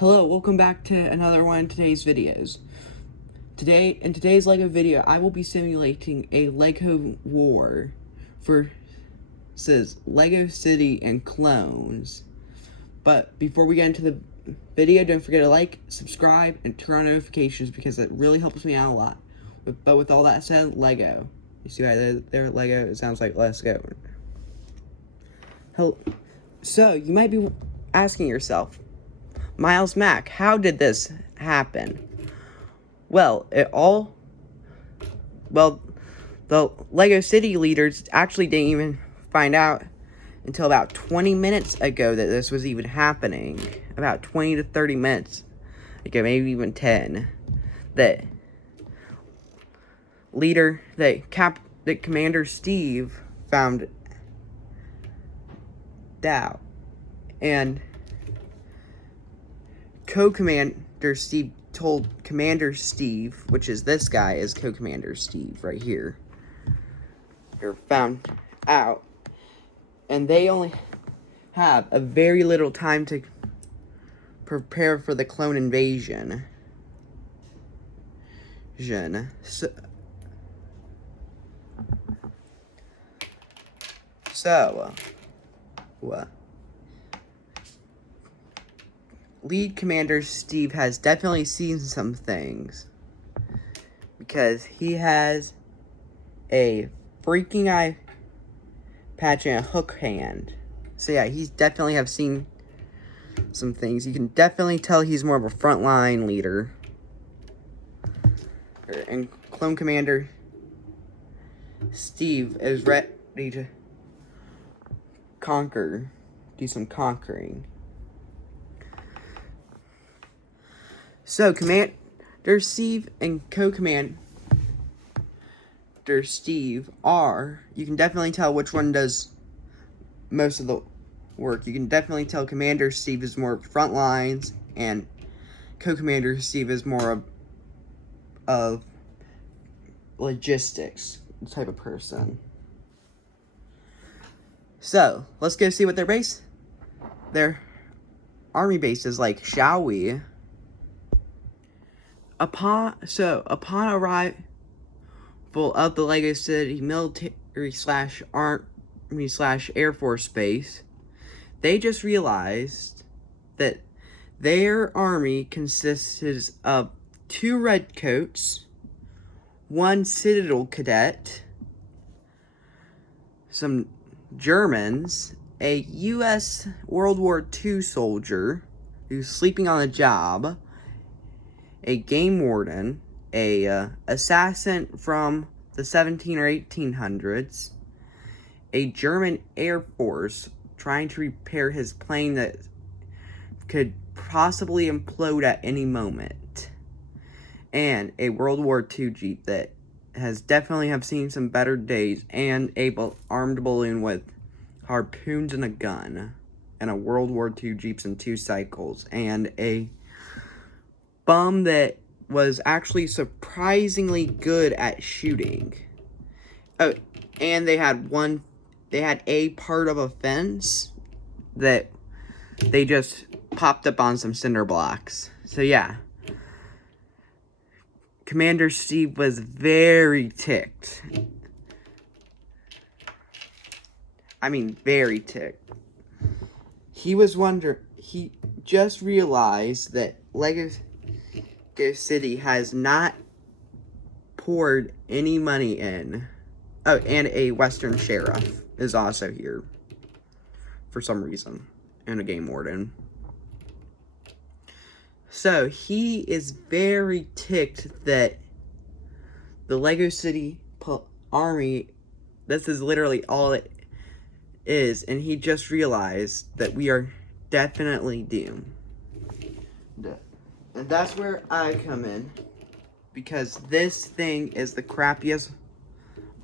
Hello, welcome back to another one of today's videos. In today's LEGO video, I will be simulating a LEGO war versus LEGO City and clones. But before we get into the video, don't forget to like, subscribe, and turn on notifications because it really helps me out a lot. But with all that said, LEGO. You see right there, LEGO? It sounds like let's go. So, you might be asking yourself, Miles Mack, how did this happen? Well, the LEGO City leaders actually didn't even find out until about 20 minutes ago that this was even happening. About 20 to 30 minutes ago, maybe even 10. That Commander Steve found out. And Co-Commander Steve told Commander Steve, which is this guy, is Co-Commander Steve right here. Or found out. And they only have a very little time to prepare for the clone invasion. Lead Commander Steve has definitely seen some things, because he has a freaking eye patch and a hook hand. So yeah, he's definitely have seen some things. You can definitely tell he's more of a frontline leader. And Clone Commander Steve is ready to do some conquering. So, Commander Steve and Co-Commander Steve you can definitely tell which one does most of the work. You can definitely tell Commander Steve is more front lines, and Co-Commander Steve is more of logistics type of person. So, let's go see what their army base is like, shall we? Upon arrival of the LEGO City military/army/air force base, they just realized that their army consisted of 2 redcoats, 1 Citadel cadet, some Germans, a U.S. World War II soldier who's sleeping on the job, a game warden, a assassin from the 17 or 1800s, a German Air Force trying to repair his plane that could possibly implode at any moment, and a World War II Jeep that has definitely have seen some better days, and a armed balloon with harpoons and a gun, and a World War II Jeeps and 2 cycles, and a bum that was actually surprisingly good at shooting. Oh, and they had a part of a fence that they just popped up on some cinder blocks. So yeah, Commander Steve was very ticked. I mean, very ticked. He just realized that LEGO City has not poured any money in. Oh, and a Western Sheriff is also here for some reason, and a game warden. So he is very ticked that the LEGO City army, this is literally all it is, and he just realized that we are definitely doomed. And that's where I come in, because this thing is the crappiest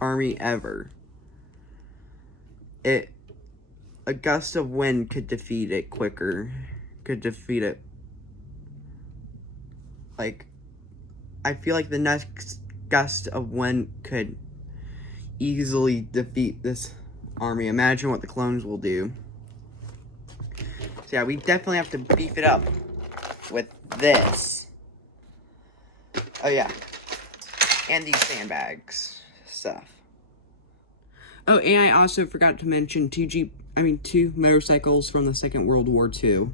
army ever. A gust of wind could defeat it quicker. Like, I feel like the next gust of wind could easily defeat this army. Imagine what the clones will do. So yeah, we definitely have to beef it up. with this. Oh yeah, and these sandbags stuff. Oh, and I also forgot to mention two motorcycles from the Second World War II.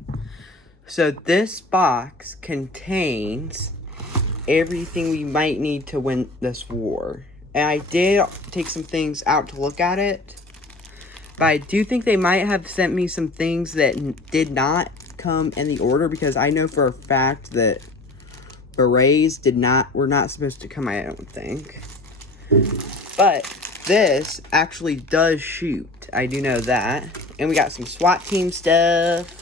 So this box contains everything we might need to win this war. And I did take some things out to look at it. But I do think they might have sent me some things that did not come in the order, because I know for a fact that berets were not supposed to come, I don't think. But this actually does shoot. I do know that. And we got some SWAT team stuff.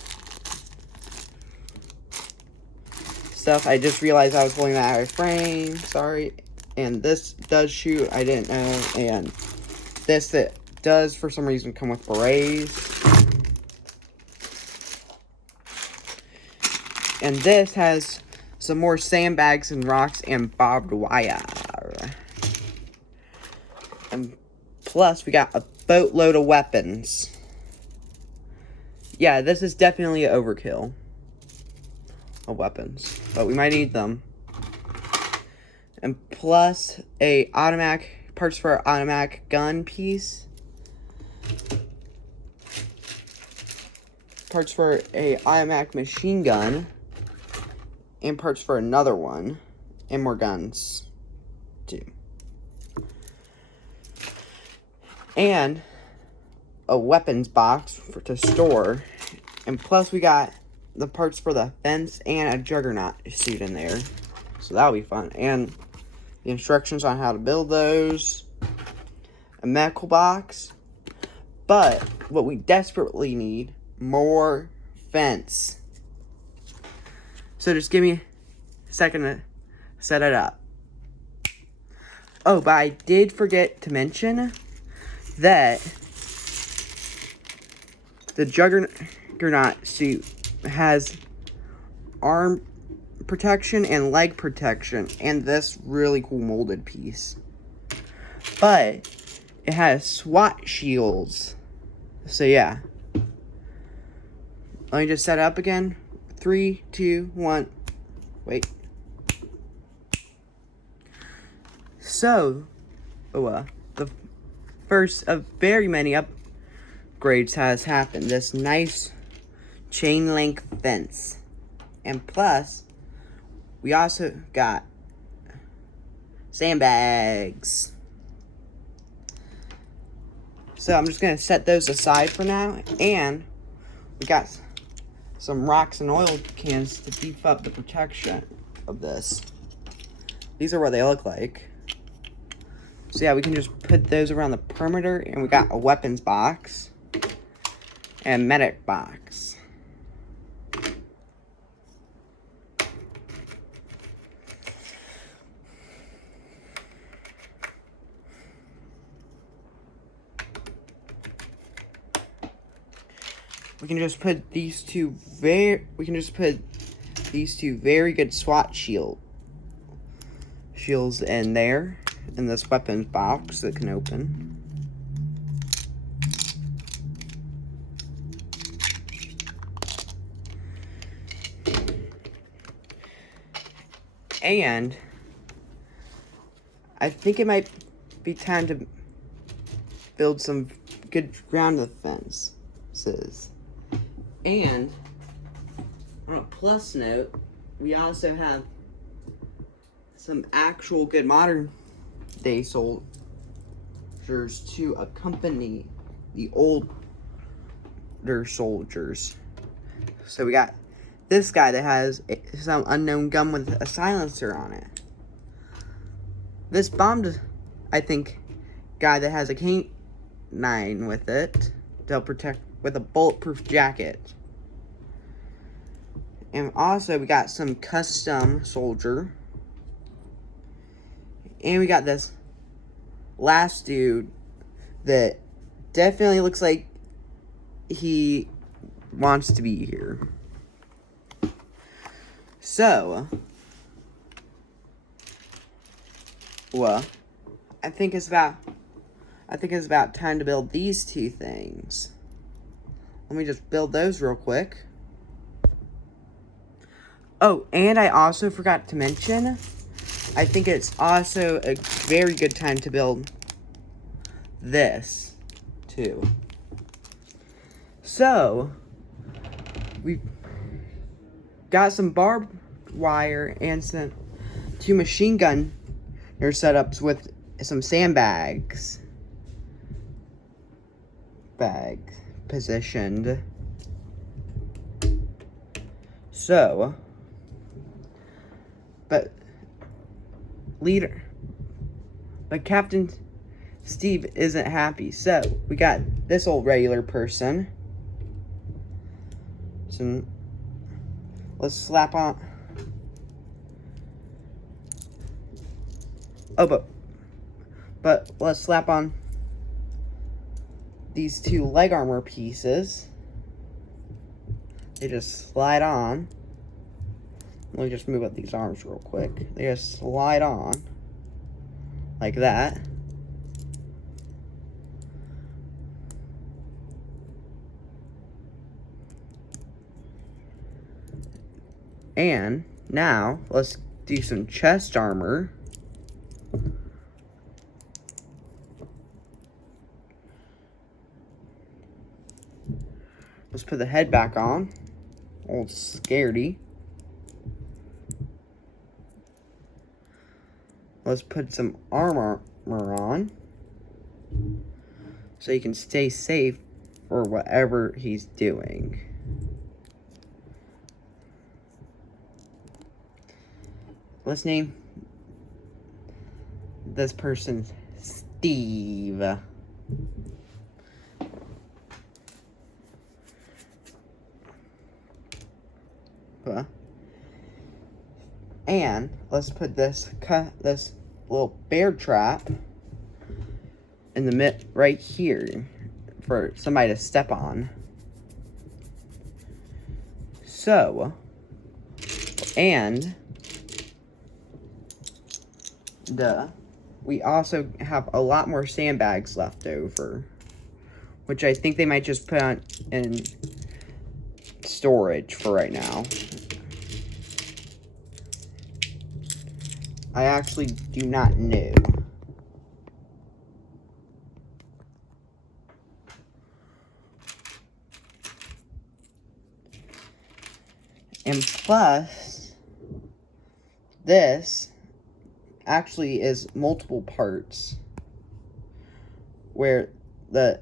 I just realized I was holding that out of frame. Sorry. And this does shoot. I didn't know. And this that does for some reason come with berets. And this has some more sandbags and rocks and barbed wire. And plus we got a boatload of weapons. Yeah, this is definitely an overkill of weapons, but we might need them. And plus parts for an automatic gun piece, parts for a automatic machine gun, and parts for another one, and more guns too, and a weapons box to store. And plus we got the parts for the fence and a juggernaut suit in there, so that'll be fun. And the instructions on how to build those, a medical box. But what we desperately need, more fence. So just give me a second to set it up. Oh, but I did forget to mention that the juggernaut suit has arm protection and leg protection and this really cool molded piece. But it has SWAT shields. So yeah. Let me just set it up again. 3, 2, 1. Wait. So, the first of very many upgrades has happened. This nice chain link fence. And plus, we also got sandbags. So I'm just going to set those aside for now. And we got some rocks and oil cans to beef up the protection of this. These are what they look like. So yeah, we can just put those around the perimeter. And we got a weapons box and medic box. We can just put these two very good SWAT shields in there, in this weapons box that can open. And I think it might be time to build some good ground defenses. And on a plus note, we also have some actual good modern day soldiers to accompany the older soldiers. So we got this guy that has some unknown gun with a silencer on it. This bombed, I think, guy that has a K9 with it to protect with a bulletproof jacket. And also we got some custom soldier. And we got this last dude that definitely looks like he wants to be here. So, well, I think it's about time to build these two things. Let me just build those real quick. Oh, and I also forgot to mention, I think it's also a very good time to build this, too. So, we've got some barbed wire and some 2 machine gun setups with some sandbags positioned. So, but Captain Steve isn't happy. So, we got this old regular person. So, let's slap on. Oh, but let's slap on these 2 leg armor pieces. They just slide on. Let me just move up these arms real quick. They just slide on. Like that. And now, let's do some chest armor. Let's put the head back on. Old scaredy. Let's put some armor on. So he can stay safe for whatever he's doing. Let's name this person Steve. And let's put this little bear trap in the right here for somebody to step on. So, and we also have a lot more sandbags left over, which I think they might just put on in storage for right now. I actually do not know. And plus, this actually is multiple parts where the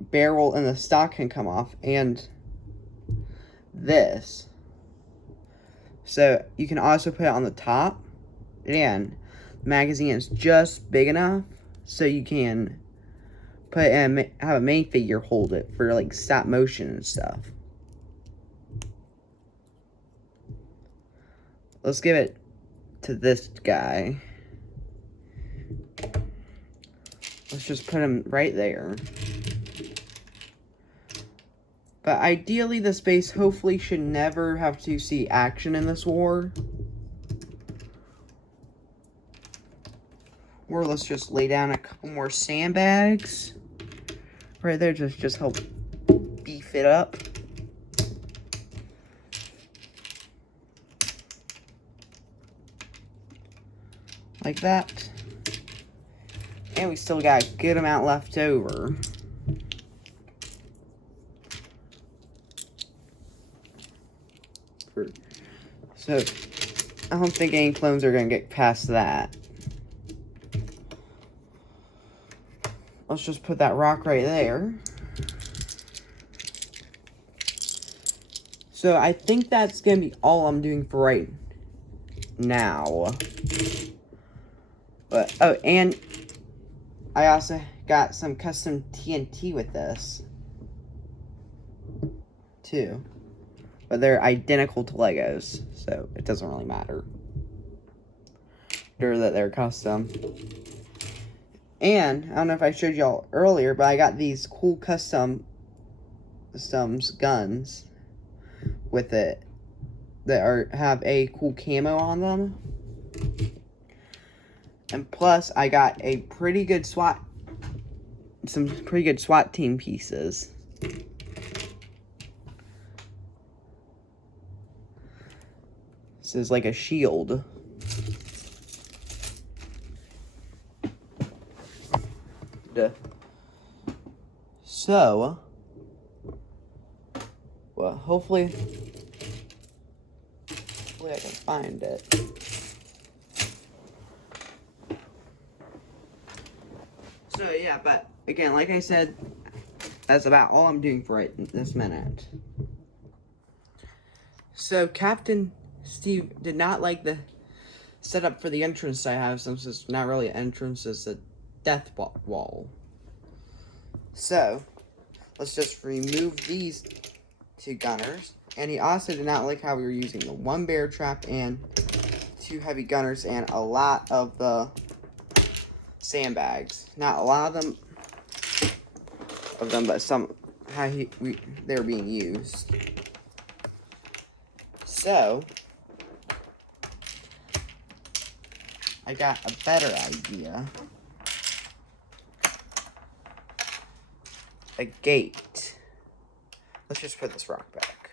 barrel and the stock can come off, and this. So you can also put it on the top, and the magazine is just big enough so you can put it and have a main figure hold it for like stop motion and stuff. Let's give it to this guy. Let's just put him right there. But ideally, this base hopefully should never have to see action in this war. Or let's just lay down a couple more sandbags. Right there, just help beef it up. Like that. And we still got a good amount left over. So, I don't think any clones are going to get past that. Let's just put that rock right there. So, I think that's going to be all I'm doing for right now. But, oh, and I also got some custom TNT with this, too. But they're identical to Legos, so it doesn't really matter. They're custom. And, I don't know if I showed y'all earlier, but I got these cool custom guns with it that have a cool camo on them. And plus, I got some pretty good SWAT team pieces. This is like a shield. So, well, hopefully I can find it. So yeah, but again, like I said, that's about all I'm doing for it this minute. So Captain Steve did not like the setup for the entrance I have, since it's not really an entrance, it's a death wall. So let's just remove these two gunners. And he also did not like how we were using the one bear trap and 2 heavy gunners and a lot of the sandbags. Not a lot of them, but some how they're being used. So I got a better idea. A gate. Let's just put this rock back.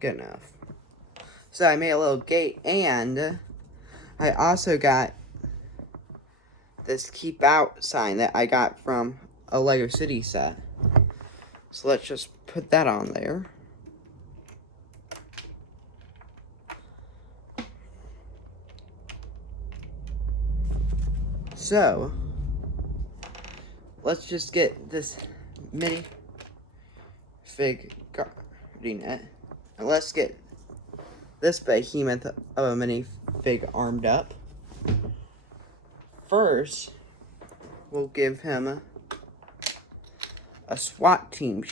Good enough. So I made a little gate, and I also got this keep out sign that I got from a Lego City set. So let's just put that on there. So let's just get this mini fig guarding it. And let's get this behemoth of a minifig armed up. First, we'll give him a SWAT team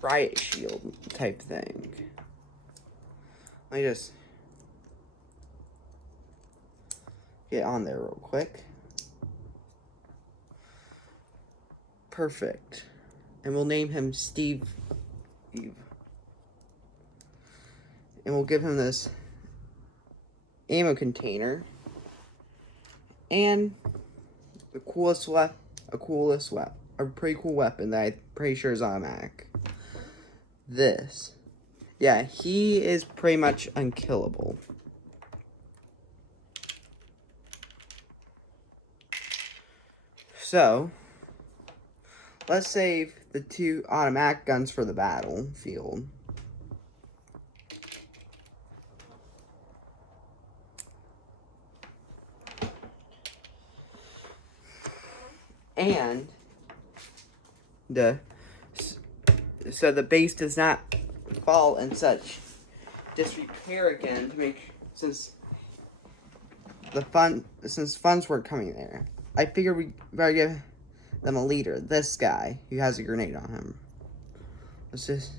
riot shield type thing. Let me just get on there real quick. Perfect. And we'll name him Steve. And we'll give him this ammo container and a pretty cool weapon that I'm pretty sure is automatic. This. Yeah, he is pretty much unkillable. So, let's save the 2 automatic guns for the battlefield. And so the base does not fall in such disrepair again, to make since funds weren't coming there. I figured we better give them a leader. This guy who has a grenade on him. Let's just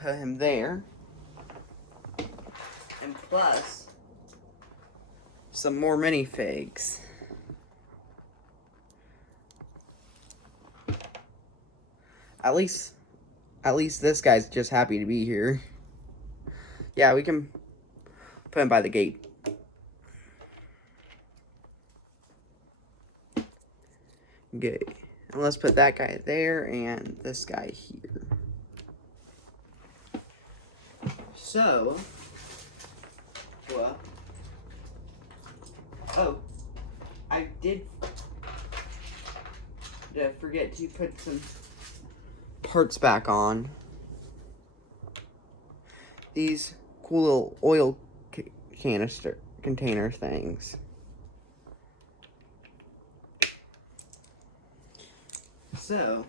put him there. And plus some more minifigs. At least this guy's just happy to be here. Yeah, we can put him by the gate. Okay, and let's put that guy there and this guy here. So, well, oh, I did forget to put some parts back on. These cool little oil canister container things. So,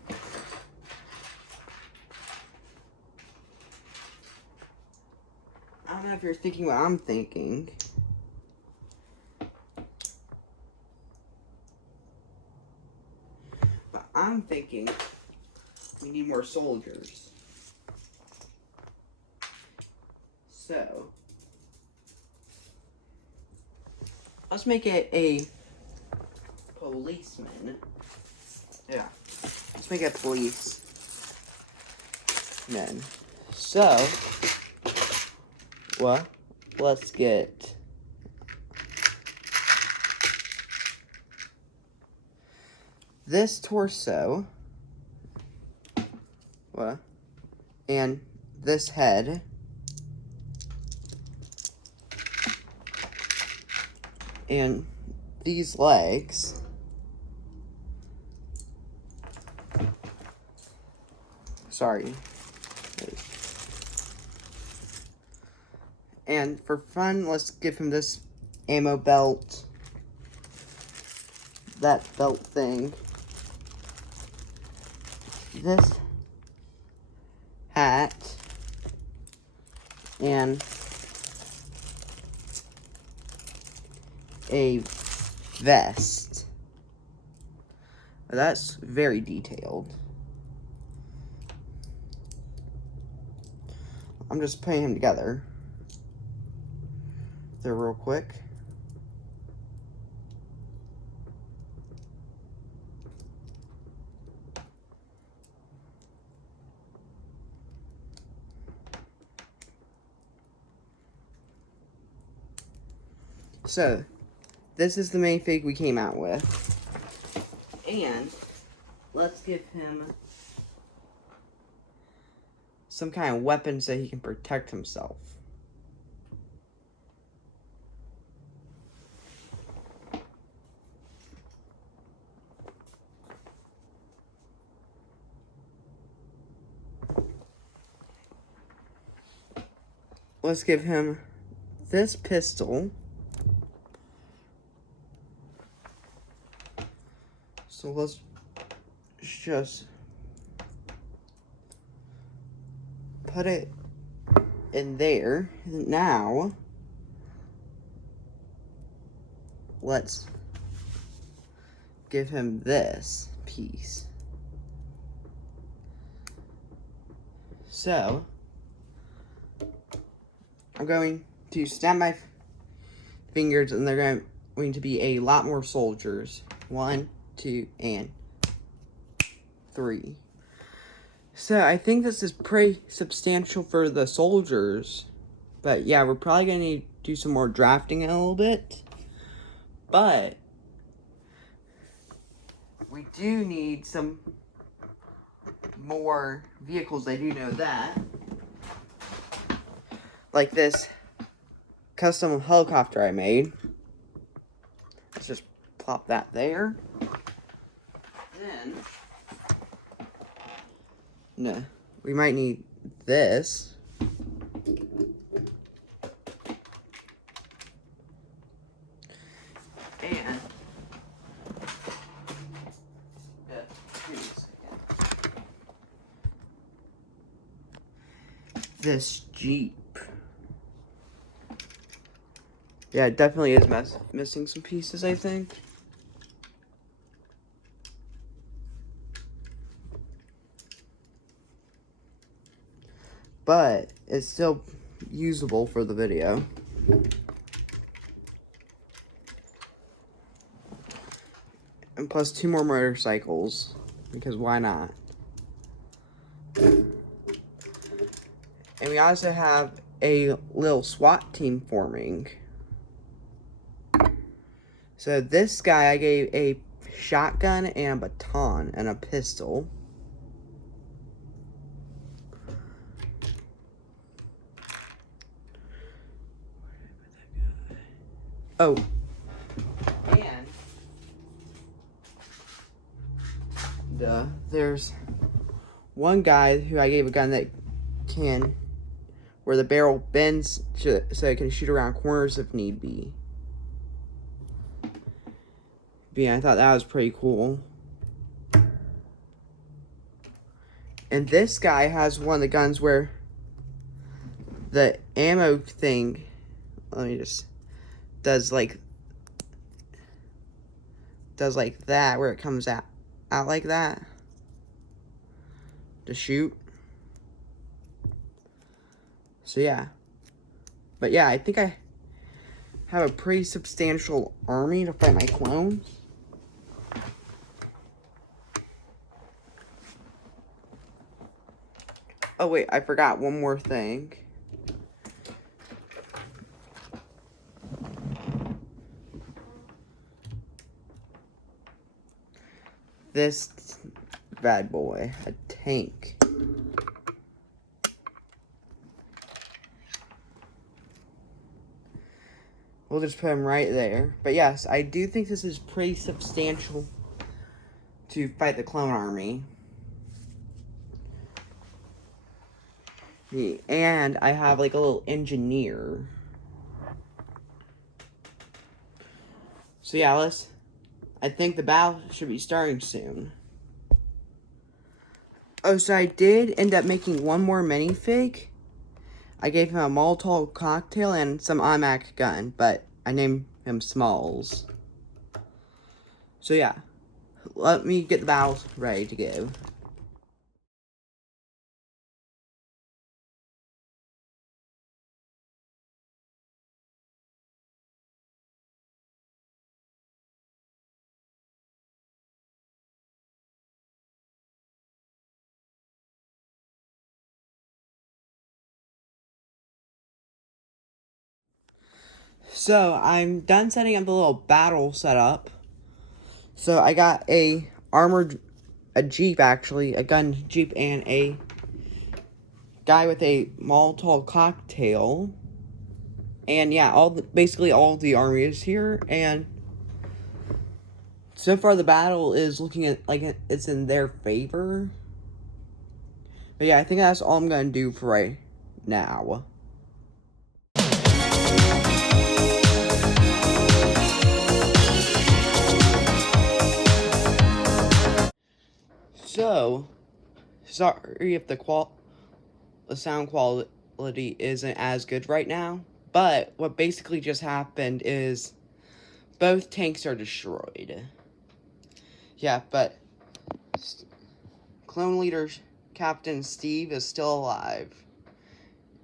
I don't know if you're thinking what I'm thinking. But I'm thinking we need more soldiers. So, let's make it a policeman. Yeah, let's make it a policeman. So, well, let's get this torso. What? and this head. And these legs. Sorry. And for fun, let's give him this ammo belt. That belt thing. This hat. And a vest. That's very detailed. I'm just putting him together there real quick. So, this is the minifig we came out with. And let's give him some kind of weapon so he can protect himself. Let's give him this pistol. So let's just put it in there. Now, let's give him this piece. So, I'm going to snap my fingers and they're going to be a lot more soldiers. 1, 2, and 3. So I think this is pretty substantial for the soldiers. But yeah, we're probably going to need to do some more drafting in a little bit. But we do need some more vehicles, I do know that. Like this custom helicopter I made. Let's just plop that there. Then, no, we might need this. And, this Jeep. Yeah, it definitely is missing some pieces, I think. But it's still usable for the video. And plus 2 more motorcycles, because why not? And we also have a little SWAT team forming. So this guy I gave a shotgun and a baton and a pistol. Oh. And there's one guy who I gave a gun that can, where the barrel bends so it can shoot around corners if need be. But yeah, I thought that was pretty cool. And this guy has one of the guns where the ammo thing, let me just, does like that, where it comes out like that to shoot. So yeah. But yeah, I think I have a pretty substantial army to fight my clones. Oh wait, I forgot one more thing. This bad boy, a tank. We'll just put him right there. But yes, I do think this is pretty substantial to fight the clone army. And I have like a little engineer. So yeah, I think the battle should be starting soon. Oh, so I did end up making one more minifig. I gave him a Molotov cocktail and some automatic gun, but I named him Smalls. So yeah, let me get the battles ready to go. So I'm done setting up the little battle setup. So I got a Jeep actually, a gun Jeep, and a guy with a Molotov cocktail. And yeah, basically all the army is here, and so far the battle is looking at like it's in their favor. But yeah, I think that's all I'm gonna do for right now. So, sorry if the sound quality isn't as good right now, but what basically just happened is both tanks are destroyed. Yeah, but clone leader Captain Steve is still alive.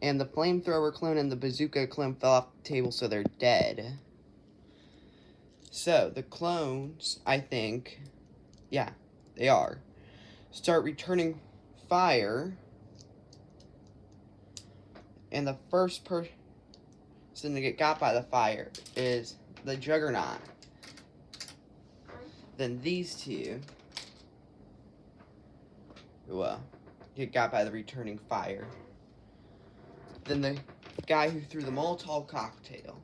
And the flamethrower clone and the bazooka clone fell off the table, so they're dead. So, the clones, I think, yeah, they are, start returning fire. And the first person to get got by the fire is the Juggernaut. Then these two, well, get got by the returning fire. Then the guy who threw the Molotov cocktail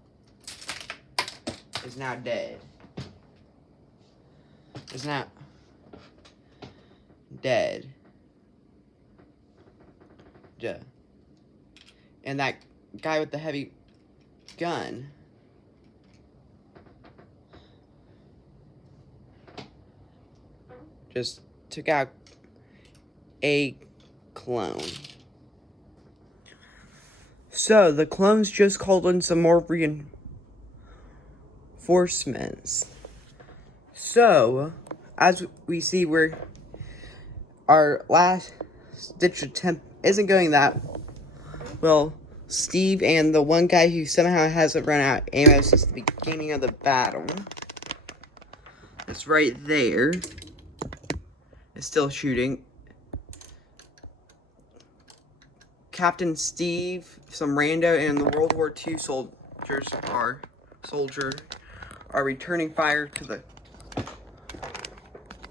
is now dead. Is now dead. Duh. And that guy with the heavy gun just took out a clone. So, the clones just called in some more reinforcements. So, as we see, our last ditch attempt isn't going that well. Steve and the one guy who somehow hasn't run out ammo since the beginning of the battle, it's right there, is still shooting. Captain Steve, some rando, and the World War II soldiers are returning fire to the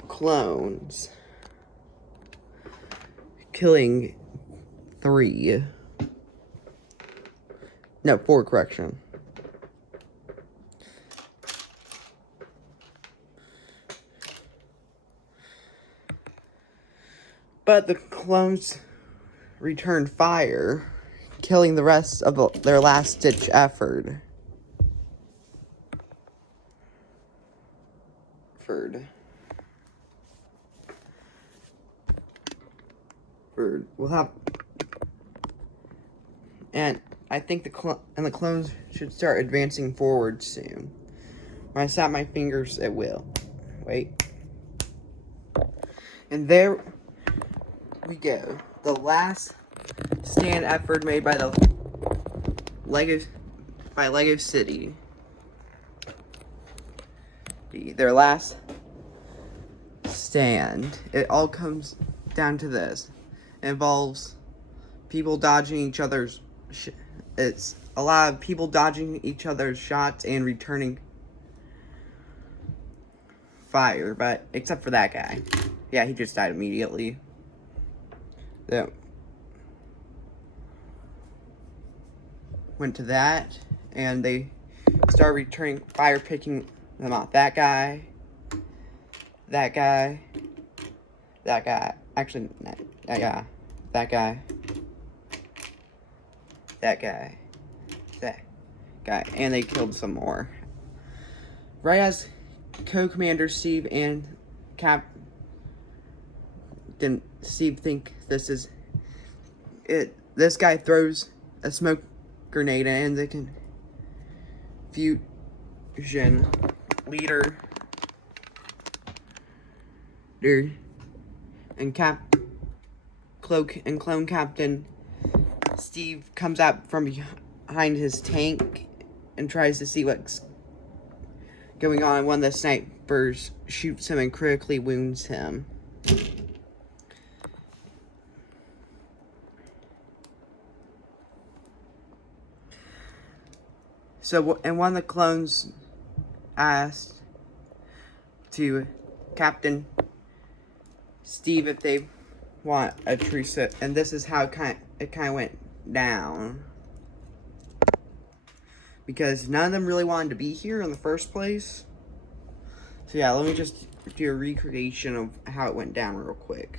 clones, killing 4, correction. But the clones returned fire, killing the rest of their last-ditch effort. We'll have, and I think the clones should start advancing forward soon. When I snap my fingers, it will. Wait. And there we go. The last stand effort made by Lego City. Their last stand. It all comes down to this. It involves people dodging each other's it's a lot of people dodging each other's shots and returning fire, but except for that guy. Yeah, he just died immediately. So, went to that, and they start returning fire, picking them off. That guy. That guy. That guy. Actually, that guy. That guy. That guy. That guy. And they killed some more. Right as Co-Commander Steve and Captain Steve think this is it, this guy throws a smoke grenade and the confusion leader and Clone Captain Steve comes out from behind his tank and tries to see what's going on. One of the snipers shoots him and critically wounds him. So, and one of the clones asked to Captain Steve if they want a truce, and this is how it kind of went down. Because none of them really wanted to be here in the first place. So yeah, let me just do a recreation of how it went down real quick.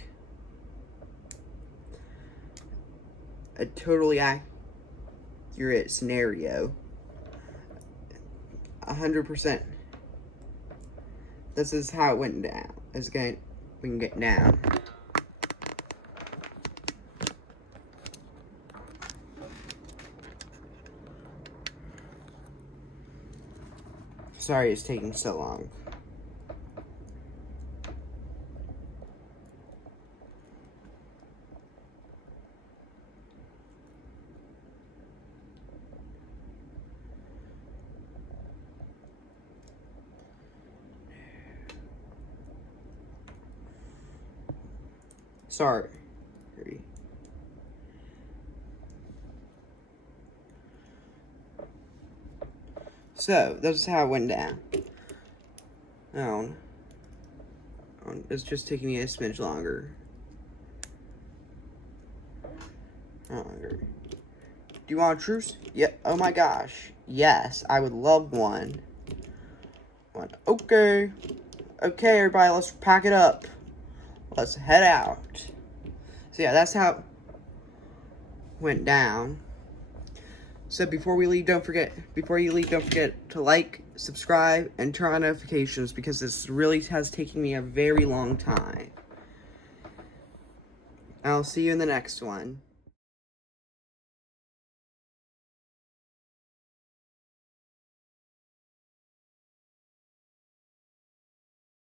A totally accurate scenario. 100%. This is how it went down. We can get down. Sorry it's taking so long. Sorry. So, this is how it went down. It's just taking me a smidge longer. Do you want a truce? Yeah. Oh my gosh. Yes, I would love one. Okay. Okay, everybody, let's pack it up. Let's head out. So yeah, that's how it went down. So before you leave, don't forget to like, subscribe, and turn on notifications because this really has taken me a very long time. I'll see you in the next one.